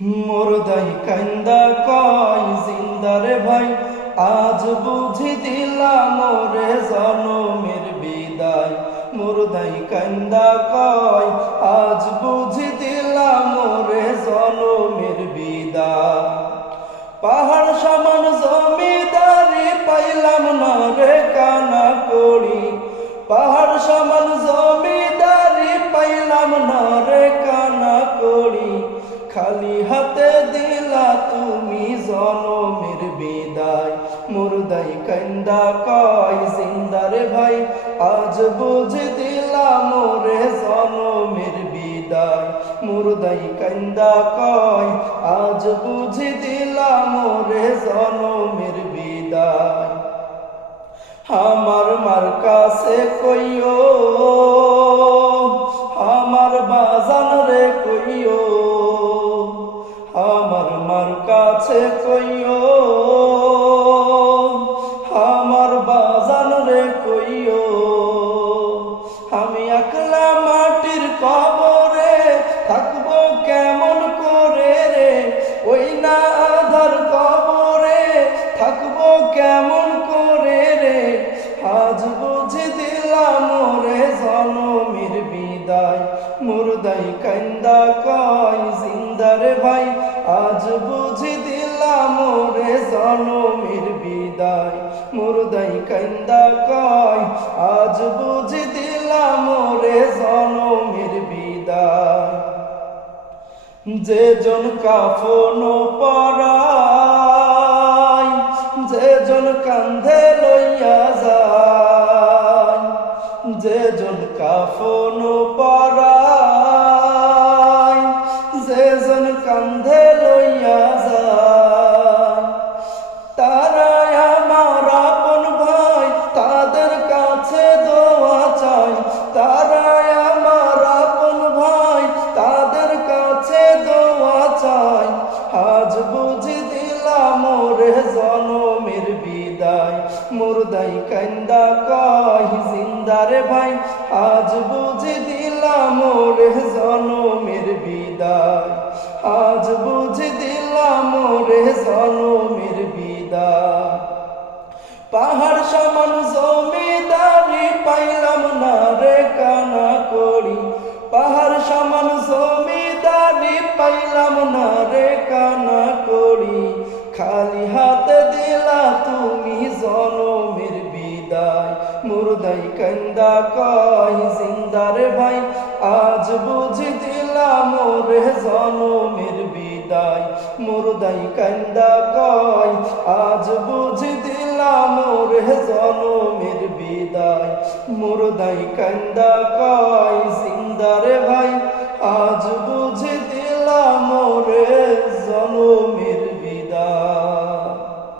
মুর্দাই কান্দা কয় জিন্দারে ভাই, আজ বুঝি দিলাম মোরে জনমের বিদায়। মুর্দাই কান্দা কয় আজ বুঝি দিলাম মোরে জনমের বিদায়। পাহাড় সমান জমিদারি পাইলাম না রে কানা করি, পাহাড় সমান জমিদারি পাইলাম না রে কানা করি। খালি হাতে দিলা তুমি জনমের বিদায়। মুর্দাই কান্দা কয় জিন্দারে ভাই, আজ বুঝি দিলাম মোরে জনমের বিদায়। মুর্দাই কান্দা কয় আজ বুঝি দিলাম মোরে জনমের বিদায়। আমার মার কাছে কইও, আমার বাজান রে কইও, আমার মার কাছে কইও, আমার বাজান রে কইও। আমি একলা মাটির কবরে থাকবো কেমন করে রে, ওই না আধার কবরে থাকবো কেমন করে রে। আজ বুঝি দিলাম মোরে জনমের বিদায়। মুর্দাই কান্দা কয় জিন্দারে ভাই, আজ বুঝি দিলাম মোরে জনমের বিদায়। মুর্দাই কান্দা কয় আজ বুঝি দিলাম মোরে জনমের বিদায়। যে জন কাফন পরায়, যে জন কান্ধে লইয়া যায়, যে জন কাফন পরায়, যে জন কান্ধে লইয়া যায়। তারাই আমার আপন ভাই, তাদের কাছে দোয়া চাই। তারাই আমার আপন ভাই, তাদের কাছে দোয়া চাই। আজ বুঝি দিলাম মোরে জনমের বিদায়। মুর্দাই কান্দা কয় জিন্দারে ভাই, আজ বুঝি দিলাম মোরে জনমের বিদায়। আজ বুঝি দিলাম মোরে জনমের বিদায়। পাহাড় সমান জমিদারি পাইলাম না রে কানা করি, পাহাড় সমান জমিদারি পাইলাম না রে কানা করি। খালি হাতে দিলা তুমি জনমের বিদায়। মুর্দাই কান্দা কয় জিন্দারে ভাই, আজ বুঝি দিলাম মোরে জনমের বিদায়। মুর্দাই কান্দা কয় আজ বুঝি দিলাম মোরে জনমের বিদায়। মুর্দাই কান্দা কয় জিন্দারে ভাই, আজ বুঝি দিলাম মোরে জনমের